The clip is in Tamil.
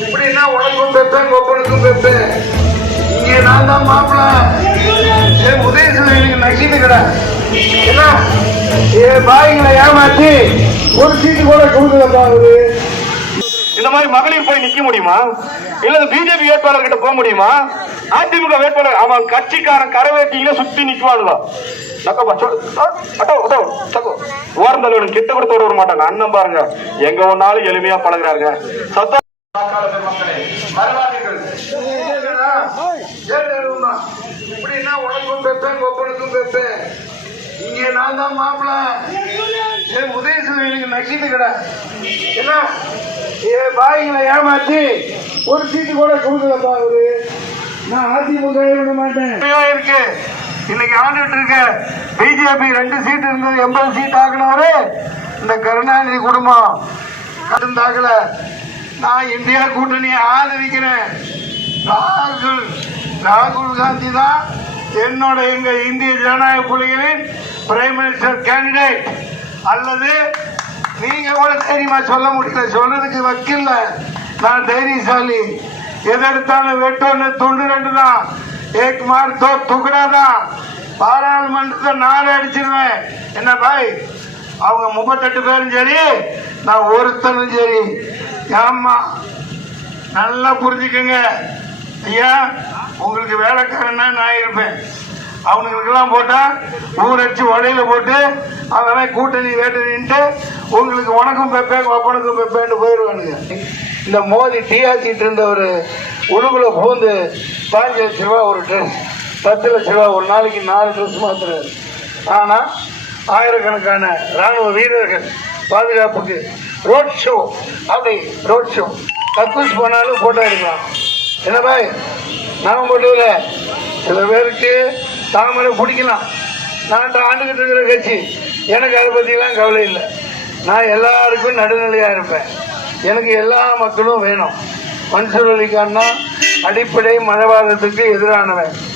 இப்படின்னா உனக்கும் பெப்பேன் கொப்பனுக்கும் பெப்பேன். இங்க நான் தான் மாப்பிள்ள ஏ உதயசன் எனக்கு என்ன? ஏ பாய்களை ஏமாத்தி ஒரு சீட்டு கூட கொடுக்கலப்பா அவரு இந்த மாதிரி மகளிர் போய் நிக்க முடியுமா? இல்ல பிஜேபி வேட்பாளர் கிட்ட போக முடியுமா? அதிமுக வேட்பாளர் அவன் கட்சிக்காரன் கரவேட்டியில சுத்தி நிக்குவானுங்க சொல். அட்டோ, அட்டோ, ஓரம் தலைவன் கிட்ட கூட தொட விட மாட்டாங்க அண்ணன் பாருங்க எங்க ஒன்னாலும் எளிமையா பழகுறாருங்க. சத்தம் இப்படின்னா உனக்கும் பெப்பேன் கொப்பனுக்கும் பெப்பேன். இங்க நான் தான் மாப்பிள்ள ஏ உதயசன் எனக்கு நக்கிட்டு கடை. என்ன? ஏ பாய்களை ஏமாத்தி ஒரு சீட்டு கூட கொடுக்கலப்பா அவரு. நான் அதிமுக விட மாட்டேன். இருக்கு. இன்னைக்கு ஆண்டுட்டு இருக்க பிஜேபி ரெண்டு சீட் இருந்தது எண்பது சீட் ஆகினவரு இந்த கருணாநிதி குடும்பம். இருந்தாகல நான் இந்தியா கூட்டணியை ஆதரிக்கிறேன். ராகுல் ராகுல் காந்தி தான் என்னோட எங்க இந்திய ஜனநாயக புலிகளின் பிரைம் மினிஸ்டர் கேண்டிடேட் அல்லது நீங்க கூட தைரியமா சொல்ல முடியல சொல்றதுக்கு வக்கில்ல. நான் தைரியசாலி. எதெடுத்தாலும் வெட்டோன்னு துண்டு ரெண்டு தான். ஏக் மார் தோ துக்கடா தான். பாராளுமன்றத்தை நானே அடிச்சிருவேன். என்ன பாய்? அவங்க முப்பத்தெட்டு பேரும் சரி நான் ஒருத்தனும் சரி. ஆமா நல்லா புரிஞ்சுக்கங்க. ஐயா உங்களுக்கு வேலைக்காரன்னா நான் இருப்பேன். அவனுங்களுக்கெல்லாம் போட்டா ஊரடிச்சு வடையில போட்டு அவன் கூட்டணி வேட்டணின்ட்டு உங்களுக்கு உனக்கும் பெப்பேன் ஒப்பனுக்கும் பெப்பேன்னு போயிடுவானுங்க. இந்த மோதி டிஆர்சிட்டு இருந்த ஒரு உடுகுல பூந்து பாஞ்சு லட்ச ரூபா ஒரு ட்ரெஸ் பத்து லட்ச ரூபா ஒரு நாளைக்கு நாலு ட்ரெஸ் மாத்துறாரு. ஆனால் ஆயிரக்கணக்கான ராணுவ வீரர்கள் பாதுகாப்புக்கு ரோட் ஷோ அப்படி ரோட் ஷோ கக்கூஸ் போனாலும் போட்டோ எடுக்கலாம். என்ன பாய்? நான் போட்டுல சில பேருக்கு தாமரை பிடிக்கலாம். நான் ஆண்டுகிட்டு இருக்கிற கட்சி. எனக்கு அதை பற்றிலாம் கவலை இல்லை. நான் எல்லாருக்கும் நடுநிலையாக இருப்பேன். எனக்கு எல்லா மக்களும் வேணும். மன்சூர் அலிகான்னா அடிப்படை மதவாதத்துக்கு எதிரானவன்.